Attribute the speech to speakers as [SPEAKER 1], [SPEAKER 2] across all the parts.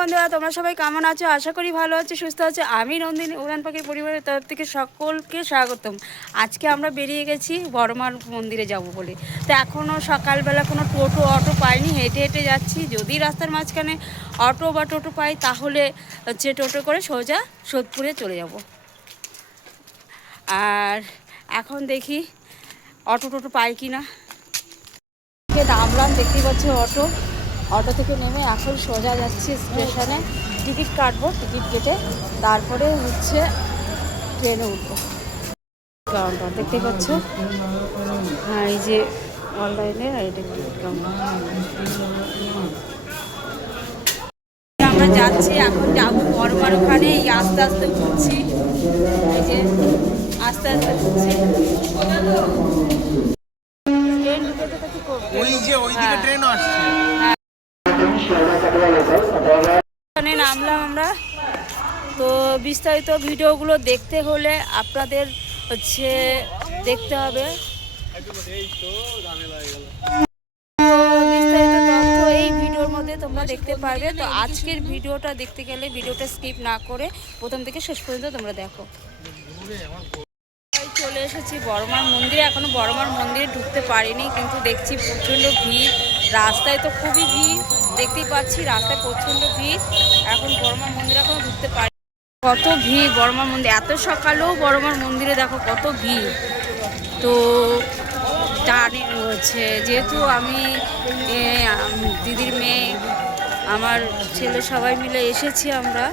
[SPEAKER 1] বন্ধুরা, তোমরা সবাই কেমন আছো? আশা করি ভালো আছো, সুস্থ আছো। আমি নন্দিনী, উড়ান পাখির পরিবারের তরফ থেকে সকলকে স্বাগতম। আজকে আমরা বেরিয়ে গেছি বড়মার মন্দিরে যাব বলে। তো এখনও সকালবেলা কোনো টোটো, অটো পাইনি, হেঁটে হেঁটে যাচ্ছি। যদি রাস্তার মাঝখানে অটো বা টোটো পাই, তাহলে হচ্ছে টোটো করে সোজা সোদপুরে চলে যাব। আর এখন দেখি অটো টোটো পাই কি না নামলাম দেখতেই পাচ্ছ অটো। অটো থেকে নেমে এখন সোজা যাচ্ছি স্টেশনে। টিকিট কাটবো টিকিট কেটে তারপরে হচ্ছে ট্রেনে উঠবো। কাউন্টার দেখতেই পাচ্ছ? হ্যাঁ এই যে অনলাইনে এটা টিকিট কাউন্টার আমরা যাচ্ছি এখন যাব বড়মার ওখানে এই আস্তে আস্তে ঘুরছি। এই যে আস্তে আস্তে ঘুরছি?
[SPEAKER 2] ওই যে ওইদিকে
[SPEAKER 1] হ্যাঁ।
[SPEAKER 2] ট্রেন আসছে।
[SPEAKER 1] এখানে নামলাম আমরা। তো বিস্তারিত ভিডিওগুলো দেখতে হলে আপনাদের হচ্ছে দেখতে হবে। তোমরা দেখতে পারবে। তো আজকের ভিডিওটা দেখতে গেলে ভিডিওটা স্কিপ না করে প্রথম থেকে শেষ পর্যন্ত তোমরা দেখো। চলে এসেছি বড়মার মন্দিরে। এখনও বড়মার মন্দিরে ঢুকতে পারিনি, কিন্তু দেখছি প্রচণ্ড ভিড়। রাস্তায় তো খুবই ভিড়। দেখতেই পাচ্ছি রাস্তায় প্রচণ্ড ভিড়। এখন বর্মা মন্দিরে এখন ঘুরতে পারি কত ভিড় বর্মার মন্দির। এত সকালেও বর্মার মন্দিরে দেখো কত ভিড়। তো টানে হচ্ছে যেহেতু আমি, দিদির মেয়ে, আমার ছেলে সবাই মিলে এসেছি আমরা।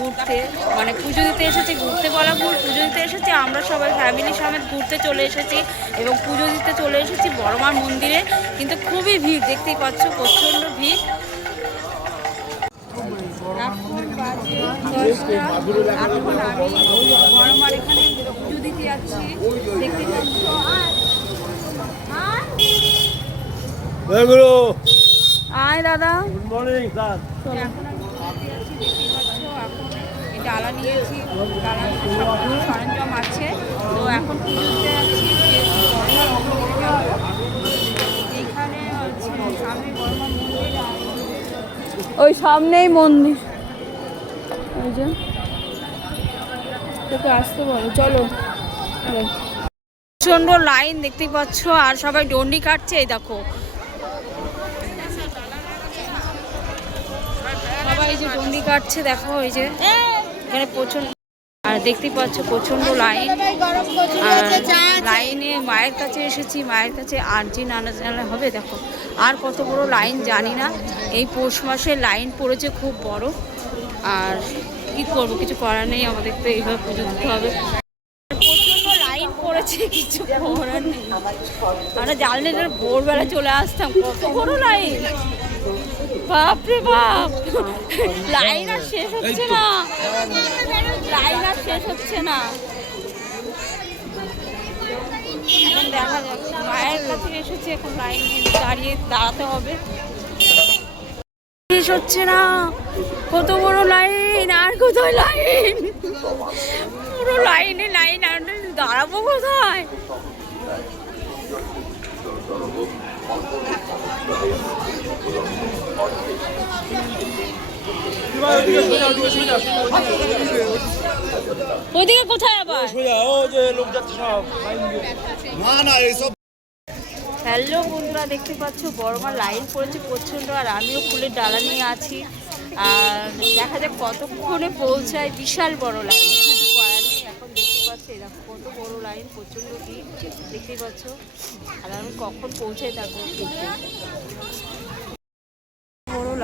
[SPEAKER 1] ঘুরতে মানে পুজো দিতে এসেছি, ঘুরতে বলা ভুল, পুজো দিতে এসেছি, আমরা সবাই ফ্যামিলি সমেত ঘুরতে চলে এসেছি এবং পুজো দিতে চলে এসেছি বড়মার মন্দিরে, কিন্তু খুবই ভিড়, দেখতেই পাচ্ছ প্রচণ্ড ভিড় এখন। আমি বড়মার এখানে পুজো দিতে যাচ্ছি, দেখতে পাচ্ছ আয় দাদা।
[SPEAKER 2] গুড মর্নিং স্যার
[SPEAKER 1] এখন আমি ঘুরতে যাচ্ছি দেখতেই পাচ্ছ এখন ডালা নিয়েছি ডালা নিয়ে সরঞ্জাম আছে তো এখন এইখানে সামনে মন্দির ওই সামনেই মন্দির। ওই যে। তোকে আসতে বলো চলো। চলো। প্রচণ্ড লাইন দেখতেই পাচ্ছ আর সবাই ডন্ডি কাটছে এই দেখো। সবাই যে কাটছে, দেখো এখানে প্রচণ্ড আর দেখতেই পাচ্ছ প্রচণ্ড লাইন। আর লাইনে মায়ের কাছে এসেছি, মায়ের কাছে আর যে নানা জানা হবে, দেখো। আর কত বড় লাইন জানি না। এই পৌষ মাসে লাইন পড়েছে খুব বড়। আর কি করব, কিছু করার নেই, আমাদের তো এইভাবে পুজো দিতে হবে। পড়েছে, কিছু করার নেই। আমরা জানলে ভোরবেলা চলে আসতাম, কত বড় লাইন। বাপরে বাপ। লাইন আর শেষ হচ্ছে না। লাইন আর শেষ হচ্ছে না। এখন দেখা যাক। মায়ের কাছে এসেছে এখন লাইন দাঁড়িয়ে দাঁড়াতে হবে। শেষ হচ্ছে না। কত বড় লাইন আর কোথায় লাইন? পুরো লাইনে লাইন আর দাঁড়াবো কোথায়? ওইদিকে কোথায় আবার? হ্যালো বন্ধুরা, দেখতে পাচ্ছ, বড়মা লাইন পড়েছে প্রচণ্ড, আর আমিও ফুলের ডালা নিয়ে আছি। আর দেখা যাক কতক্ষণে পৌঁছায় বিশাল বড় লাইন। এখন দেখতে পাচ্ছি এরকম কত বড় লাইন, প্রচণ্ড ভিড়। দেখতেই পাচ্ছ, আর আমি কখন পৌঁছাই তারপর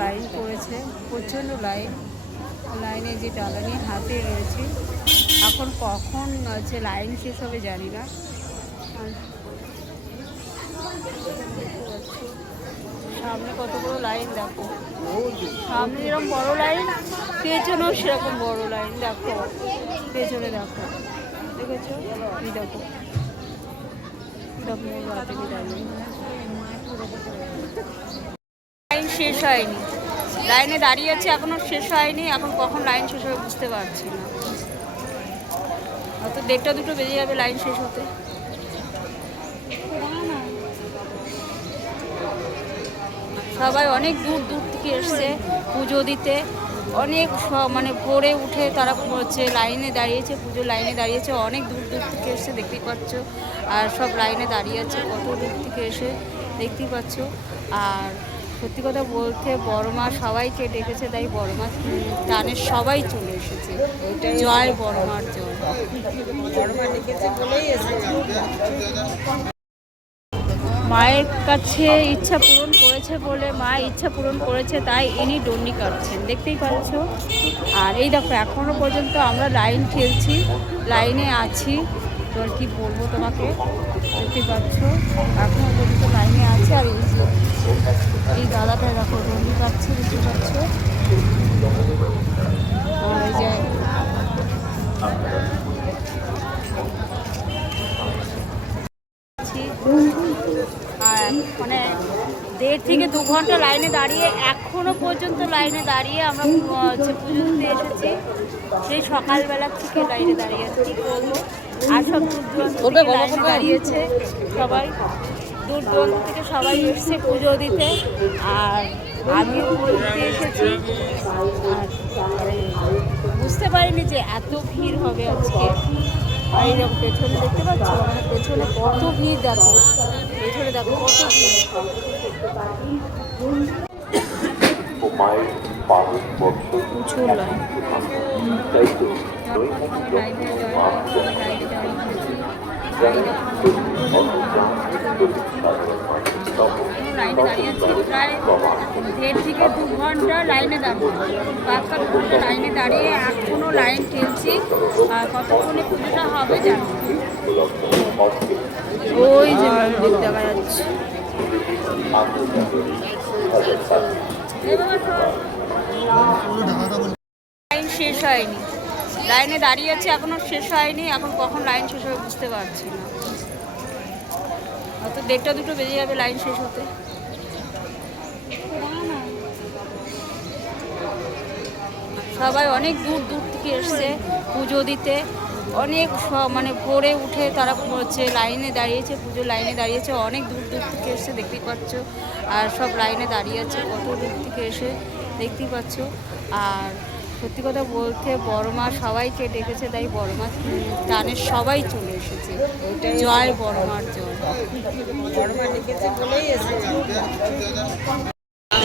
[SPEAKER 1] লাইন পড়েছে, প্রচণ্ড লাইন। লাইনে যে ডালা নিয়ে হাতে রয়েছে, এখন কখন হচ্ছে লাইন শেষ হবে জানি না। সামনে কত বড় লাইন দেখো। সামনে যেরকম বড় লাইন, পেছনেও সেরকম বড় লাইন, দেখো। পেছনে দেখো। দেখেছ? এই দেখো। লাইন শেষ হয়নি। লাইনে দাঁড়িয়ে আছে, এখনও শেষ হয়নি, এখন কখন লাইন শেষ হবে বুঝতে পারছি না। হয়তো দেড়টা দুটো বেজে যাবে লাইন শেষ হতে। সবাই অনেক দূর দূর থেকে এসছে পুজো দিতে। অনেক মানে ভোরে উঠে তারা হচ্ছে লাইনে দাঁড়িয়েছে, পুজোর লাইনে দাঁড়িয়েছে, অনেক দূর দূর থেকে এসে দেখতেই পাচ্ছ। আর সব লাইনে দাঁড়িয়ে আছে, কত দূর থেকে এসে দেখতেই পাচ্ছ। আর সত্যি কথা বলতে বড় মা সবাইকে ডেকেছে তাই বড় মা টানের সবাই চলে এসেছে। জয় বড় মার জয়। মায়ের কাছে ইচ্ছা পূরণ করেছে বলে মা ইচ্ছা পূরণ করেছে তাই ইনি দণ্ডি কাটছেন। দেখতেই পাচ্ছ? আর এই দেখো এখনও পর্যন্ত আমরা লাইন খেলছি লাইনে আছি। তো আর কি বলব তোমাকে? দেখতেই পাচ্ছ? এখনও পর্যন্ত লাইনে আছে, আর এই যে এই দাদাটা দেখো দণ্ডি কাটছে দেখতে পাচ্ছ? যে মানে দেড় থেকে দু ঘণ্টা লাইনে দাঁড়িয়ে, এখনও পর্যন্ত লাইনে দাঁড়িয়ে আমরা হচ্ছে পুজো দিতে এসেছি, সেই সকালবেলা থেকে লাইনে দাঁড়িয়ে আছি, কি আর সব দূর দূরান্ত দাঁড়িয়েছে সবাই। দূর দূরান্ত থেকে সবাই এসছে পুজো দিতে। আর দিতে এসেছি। বুঝতে পারিনি যে এত ভিড় হবে আজকে। আর এইরকম পেছনে দেখতে পাচ্ছ? আমার পেছনে কত ভিড় দেখো। পেছনে দেখো কত ভিড়। প্রচুর লাইন
[SPEAKER 3] তাই তো।
[SPEAKER 1] লাইনে লাইনে দাঁড়িয়ে আছি প্রায় দেড় থেকে দু ঘণ্টা লাইনে দাঁড়িয়ে পাক্কা দু ঘণ্টা লাইনে দাঁড়িয়ে এখনও লাইন আর কতক্ষণে পুজোটা হবে জানো ওই যে মন্দির দেখা যাচ্ছে শেষ হয়নি লাইনে দাঁড়িয়ে আছে, এখনও শেষ হয়নি, এখন কখন লাইন শেষ হবে বুঝতে পারছি না। হয়তো দেড়টা দুটো বেজে যাবে লাইন শেষ হতে। সবাই অনেক দূর দূর থেকে এসছে পুজো দিতে। অনেক মানে ভোরে উঠে তারা হচ্ছে লাইনে দাঁড়িয়েছে, পুজোর লাইনে দাঁড়িয়েছে, অনেক দূর দূর থেকে এসে দেখতেই পাচ্ছ। আর সব লাইনে দাঁড়িয়ে আছে, কত দূর থেকে এসে দেখতেই পাচ্ছ। আর সত্যি কথা বলতে বড় মা সবাইকে ডেকেছে তাই বড় মা টানের সবাই চলে এসেছে। জয় বড় মার জয়।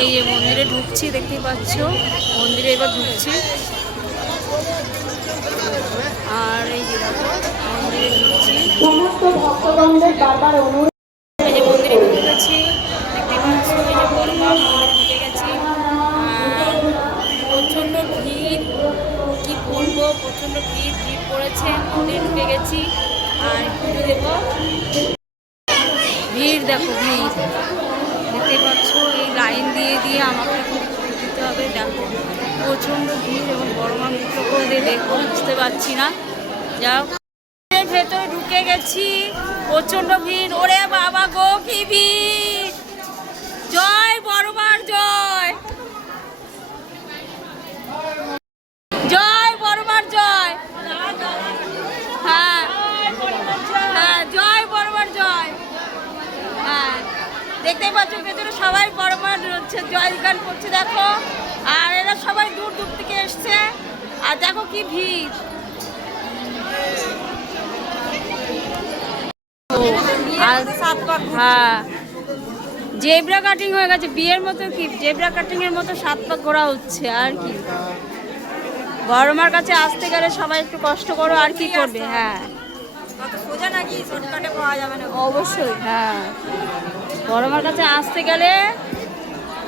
[SPEAKER 1] এই যে মন্দিরে ঢুকছি দেখতেই পাচ্ছ মন্দিরে এবার ঢুকছি। আর এই যে দেখো মন্দিরে ঢুকছি।
[SPEAKER 4] সমস্ত ভক্তগণদের বারবার অনুরোধ
[SPEAKER 1] এই যে মন্দিরে ঢুকে গেছি দেখতে পাচ্ছ এই যে বড় মা মন্দিরে ঢুকে গেছি আর প্রচণ্ড ভিড় কি বলব প্রচণ্ড ভিড় ভিড় পড়েছে মন্দিরে ঢুকে গেছি আর পুজো দেবো ভিড় দেখো ভিড় দেখতে পাচ্ছ এই লাইন দিয়ে দিয়ে আমাকে এখন পুজো দেখো প্রচণ্ড ভিড় এবং বড় মা করে দেখব বুঝতে পারছি না। যা ভেতরে ঢুকে গেছি। প্রচণ্ড ভিড়। ওরে বাবা গো, কি ভিড়? জয় বড়বার জয়। হ্যাঁ। হ্যাঁ জয় বড়বার জয়। হ্যাঁ। দেখতেই পাচ্ছ, ভেতরে সবাই বড়বার হচ্ছে, জয় গান করছে, দেখো। আর এরা সবাই দূর দূর থেকে এসছে। আর দেখো কি ভিড়। হ্যাঁ। জেব্রা কাটিং হয়ে গেছে বিয়ের মতো কি? জেব্রা কাটিং এর মতো সাত পাক ঘোরা হচ্ছে আর কি। গরমার কাছে আসতে গেলে সবাই একটু কষ্ট করো আর কি করবে? হ্যাঁ। অবশ্যই হ্যাঁ। গরমার কাছে আসতে গেলে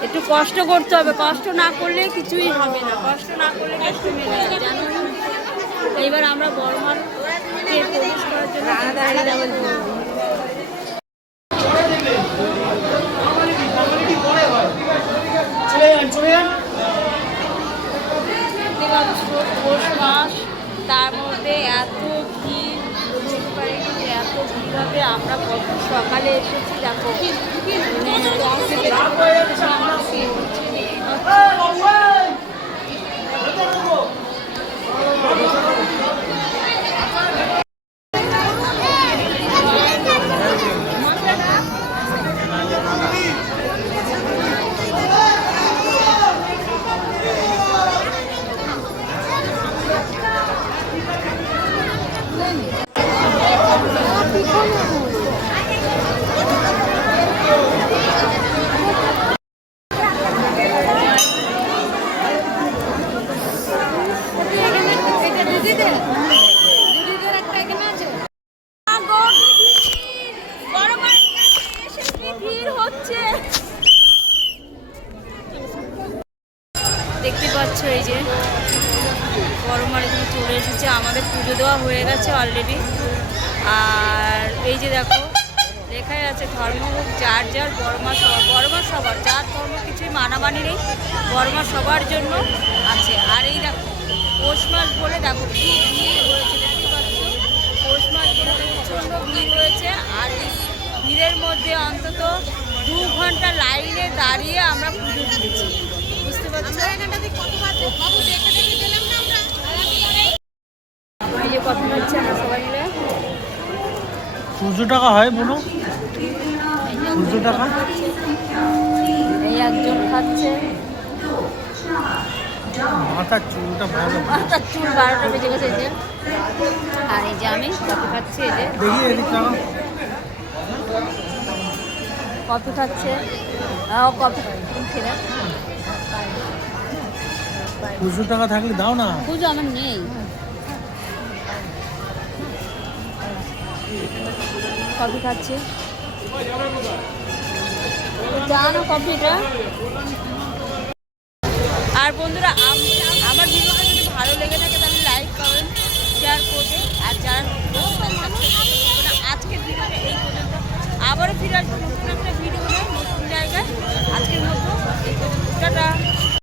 [SPEAKER 1] একটু কষ্ট করতে হবে। কষ্ট না করলে কিছুই হবে না। কষ্ট না করলে কিছু মেলে না জানো? এইবার আমরা বড়মার প্রবেশ করার জন্য তার মধ্যে এত ভিড় বুঝতে পারিনি যে এত আমরা কত সকালে এসেছি দেখো। মানে দশ থেকে আমরা ভিড় হচ্ছে। দেখতে পাচ্ছ এই যে। বড়মার এখানে চলে এসেছে। আমাদের পুজো দেওয়া হয়ে গেছে অলরেডি আর এই যে দেখো, লেখাই আছে ধর্মভোগ যার যার বর্মা সবার বড়মা সবার। যার ধর্ম কিছুই মানামানি নেই, বর্মা সবার জন্য আছে। আর এই দেখো, পৌষ মাস বলে দেখো, কি ভিড় হয়েছে দেখতে পাচ্ছ? পৌষ মাস বলে প্রচণ্ড ভিড় হয়েছে। আর এই ভিড়ের মধ্যে অন্তত দু ঘণ্টা লাইনে দাঁড়িয়ে আমরা পুজো দিয়েছি।
[SPEAKER 2] দুশো টাকা হয় বলো দুশো টাকা।
[SPEAKER 1] এই একজন খাচ্ছে।
[SPEAKER 2] মাথার চুলটা ভালো
[SPEAKER 1] মাথার চুল বারোটা বেজে গেছে যে। আর এই যে আমি কফি খাচ্ছি এই যে।
[SPEAKER 2] দেখি এদিক
[SPEAKER 1] কফি খাচ্ছে। ও কফি ছেলে
[SPEAKER 2] দুশো টাকা থাকলে দাও না।
[SPEAKER 1] পুজো আমার নেই। কফি খাচ্ছি। জানো কফিটা। আর বন্ধুরা, আম- আমার ভিডিওটা যদি ভালো লেগে থাকে তাহলে লাইক কমেন্ট শেয়ার করবে আর যারা। আজকের ভিডিওটা এই পর্যন্ত। আবারও ফিরে আসব নতুন একটা ভিডিও নতুন জায়গায়। আজকের মতো টাটা।